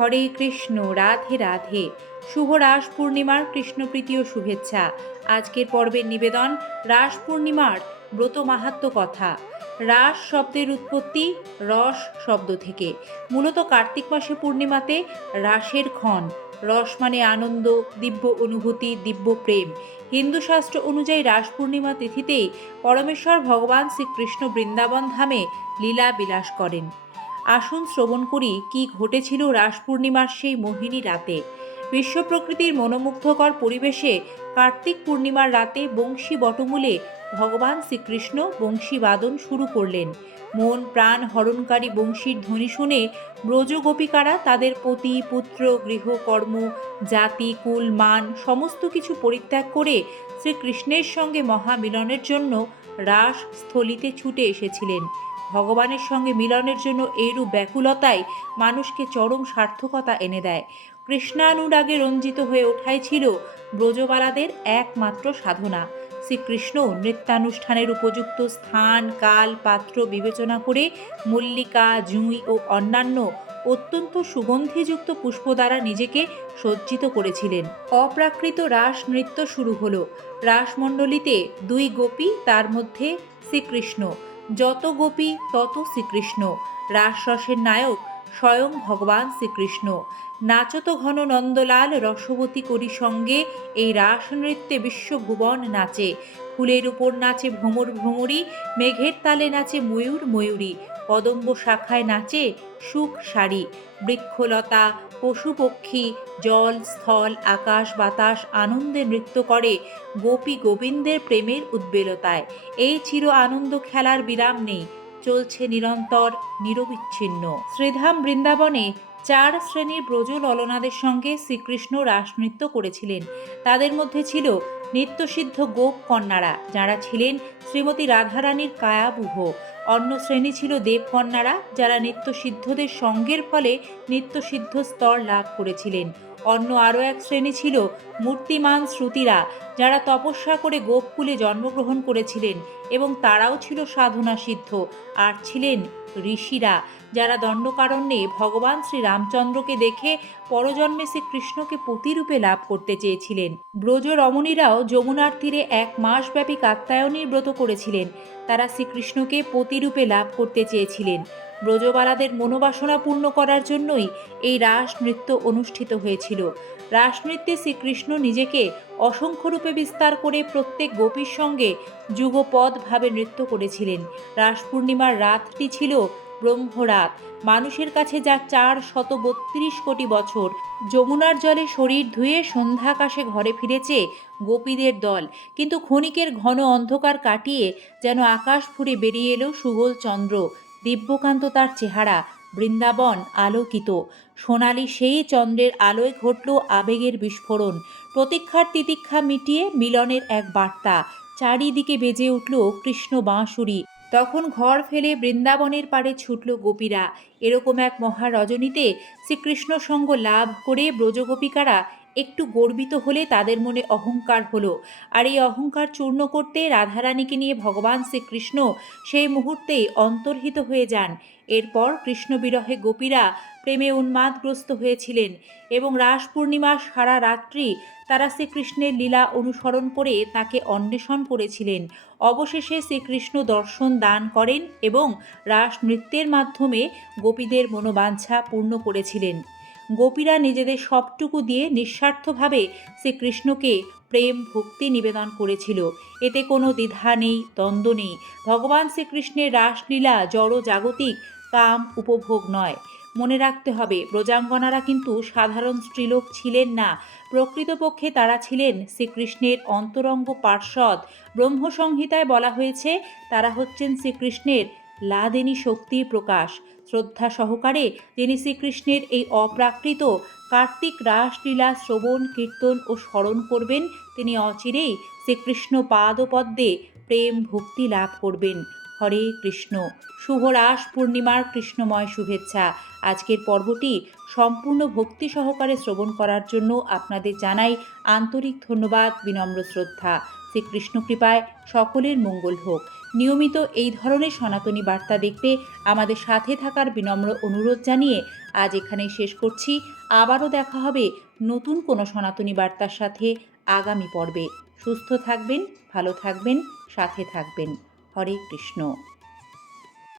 হরে কৃষ্ণ, রাধে রাধে। শুভ রাস পূর্ণিমার কৃষ্ণপ্রীতি ও শুভেচ্ছা। আজকের পর্বের নিবেদন, রাস পূর্ণিমার ব্রত মাহাত্ম্য কথা। রাস শব্দের উৎপত্তি, রস শব্দ থেকে। মূলত কার্তিক মাসে পূর্ণিমাতে রাসের ক্ষণ। রস মানে আনন্দ, দিব্য অনুভূতি, দিব্য প্রেম। হিন্দু শাস্ত্র অনুযায়ী রাস পূর্ণিমা তিথিতেই পরমেশ্বর ভগবান শ্রীকৃষ্ণ বৃন্দাবন ধামে লীলা বিলাস করেন। আসুন শ্রবণ করি কি ঘটেছিল রাস পূর্ণিমার সেই মোহিনী রাতে। বিশ্ব প্রকৃতির মনোমুগ্ধকর পরিবেশে কার্তিক পূর্ণিমার রাতে বংশী বটমূলে ভগবান শ্রীকৃষ্ণ বংশী বাদন শুরু করলেন। মন প্রাণ হরণকারী বংশীর ধ্বনি শুনে ব্রজ গোপিকারা তাদের পতি, পুত্র গৃহকর্ম জাতি, কুল, মান সমস্ত কিছু পরিত্যাগ করে শ্রীকৃষ্ণের সঙ্গে মহামিলনের জন্য রাস স্থলিতে ছুটে এসেছিলেন। ভগবানের সঙ্গে মিলনের জন্য এইরূপ ব্যাকুলতাই মানুষকে চরম সার্থকতা এনে দেয়। কৃষ্ণানুরাগে রঞ্জিত হয়ে ওঠাই ছিল ব্রজবালাদের একমাত্র সাধনা। শ্রীকৃষ্ণ নৃত্যানুষ্ঠানের উপযুক্ত স্থান, কাল, পাত্র বিবেচনা করে মল্লিকা, জুঁই ও অন্যান্য অত্যন্ত সুগন্ধিযুক্ত পুষ্প দ্বারা নিজেকে সজ্জিত করেছিলেন। অপ্রাকৃত রাস নৃত্য শুরু হলো। রাসমণ্ডলীতে দুই গোপী, তার মধ্যে শ্রীকৃষ্ণ। যত গোপী, তত শ্রীকৃষ্ণ। রাসরসের নায়ক স্বয়ং ভগবান শ্রীকৃষ্ণ। নাচত ঘন নন্দলাল রসবতী করি সঙ্গে এই রাস নৃত্যে বিশ্বভুবন নাচে। ফুলের উপর নাচে ভ্রমর ভ্রমরী, মেঘের তালে নাচে ময়ূর ময়ূরী। কদম্ব শাখায় নাচে সুখ সারি। বৃক্ষলতা পশু পক্ষী জল, স্থল, আকাশ, বাতাস, আনন্দে নৃত্য করে গোপী গোবিন্দের প্রেমের উদ্বেলতায়। এই চির আনন্দ খেলার বিরাম নেই, চলছে নিরন্তর নিরবিচ্ছিন্ন। শ্রীধাম বৃন্দাবনে চার শ্রেণির ব্রজ ললনাদের সঙ্গে শ্রীকৃষ্ণ রাসনৃত্য করেছিলেন। তাদের মধ্যে ছিল নিত্যসিদ্ধ গোপ কন্যারা, যারা ছিলেন শ্রীমতী রাধারানীর কায়াবুহ অন্য শ্রেণি ছিল দেবকন্যারা, যারা নিত্যসিদ্ধদের সঙ্গের ফলে নিত্যসিদ্ধ স্তর লাভ করেছিলেন। অন্য আরও এক শ্রেণি ছিল মূর্তিমান শ্রুতিরা, যারা তপস্যা করে গোপকুলে জন্মগ্রহণ করেছিলেন এবং তারাও ছিল সাধনা সিদ্ধ আর ছিলেন ঋষিরা, যারা দণ্ডকারণ্যে ভগবান শ্রী রামচন্দ্রকে দেখে পরজন্মে শ্রীকৃষ্ণকে পতিরূপে লাভ করতে চেয়েছিলেন। ব্রজ রমণীরাও যমুনার তীরে এক মাসব্যাপী কাত্তায়নীর ব্রত করেছিলেন। তারা শ্রীকৃষ্ণকে পতিরূপে লাভ করতে চেয়েছিলেন। ব্রজবালাদের মনোবাসনা পূর্ণ করার জন্যই এই রাস নৃত্য অনুষ্ঠিত হয়েছিল। রাসনৃত্যে শ্রীকৃষ্ণ নিজেকে অসংখ্য রূপে বিস্তার করে প্রত্যেক গোপীর সঙ্গে যুগপদভাবে নৃত্য করেছিলেন। রাস পূর্ণিমার রাতটি ছিল ব্রহ্মরাত। মানুষের কাছে যা চার শত বত্রিশ কোটি বছর, যমুনার জলে শরীর ধুয়ে সন্ধ্যাকাশে ঘরে ফিরেছে গোপীদের দল। কিন্তু ক্ষণিকের ঘন অন্ধকার কাটিয়ে যেন আকাশ ফুরে বেরিয়ে এলো সুগোল চন্দ্র। দিব্যকান্ত তার চেহারা বৃন্দাবন আলোকিত। সোনালি সেই চন্দ্রের আলোয় ঘটল আবেগের বিস্ফোরণ। প্রতীক্ষার তিতিক্ষা মিটিয়ে মিলনের এক বার্তা। চারিদিকে বেজে উঠল কৃষ্ণ বাঁশুরি। তখন ঘর ফেলে বৃন্দাবনের পাড়ে ছুটল গোপীরা। এরকম এক মহারজনীতে শ্রীকৃষ্ণ সঙ্গ লাভ করে ব্রজগোপিকারা একটু গর্বিত হলে তাদের মনে অহংকার হলো। আর এই অহংকার চূর্ণ করতে রাধারানীকে নিয়ে ভগবান শ্রীকৃষ্ণ সেই মুহূর্তেই অন্তর্হিত হয়ে যান। এরপর কৃষ্ণ বিরহে গোপীরা প্রেমে উন্মাদগ্রস্ত হয়েছিলেন এবং রাস পূর্ণিমার সারা রাত্রি তারা শ্রীকৃষ্ণের লীলা অনুসরণ করে তাকে অন্বেষণ করেছিলেন। অবশেষে শ্রীকৃষ্ণ দর্শন দান করেন এবং রাস নৃত্যের মাধ্যমে গোপীদের মনোবাঞ্ছা পূর্ণ করেছিলেন। গোপীরা নিজেদের সবটুকু দিয়ে নিঃস্বার্থভাবে শ্রীকৃষ্ণকে প্রেম, ভক্তি নিবেদন করেছিল। এতে কোনো দ্বিধা নেই, দ্বন্দ্ব নেই। ভগবান শ্রীকৃষ্ণের রাসলীলা জড় জাগতিক, কাম, উপভোগ নয়। মনে রাখতে হবে, ব্রজাঙ্গনারা কিন্তু সাধারণ স্ত্রীলোক ছিলেন না। প্রকৃতপক্ষে তারা ছিলেন শ্রীকৃষ্ণের অন্তরঙ্গ পার্ষদ ব্রহ্মসংহিতায় বলা হয়েছে, তারা হচ্ছেন শ্রীকৃষ্ণের লাদেনী শক্তির প্রকাশ। শ্রদ্ধা সহকারে যিনি শ্রীকৃষ্ণের এই অপ্রাকৃত কার্তিক রাসলীলা শ্রবণ, কীর্তন ও স্মরণ করবেন, তিনি অচিরেই শ্রীকৃষ্ণ পাদপদ্মে প্রেম ভক্তি লাভ করবেন। হরে কৃষ্ণ। শুভ রাস পূর্ণিমার কৃষ্ণময় শুভেচ্ছা। আজকের পর্বটি সম্পূর্ণ ভক্তি সহকারে শ্রবণ করার জন্য আপনাদের জানাই আন্তরিক ধন্যবাদ, বিনম্র শ্রদ্ধা। শ্রীকৃষ্ণ কৃপায় সকলের মঙ্গল হোক। নিয়মিত এই ধরনের সনাতনী বার্তা দেখতে আমাদের সাথে থাকার বিনম্র অনুরোধ জানিয়ে আজ এখানেই শেষ করছি। আবারও দেখা হবে নতুন কোনো সনাতনী বার্তার সাথে আগামী পর্বে। সুস্থ থাকবেন, ভালো থাকবেন, সাথে থাকবেন। হরে কৃষ্ণ।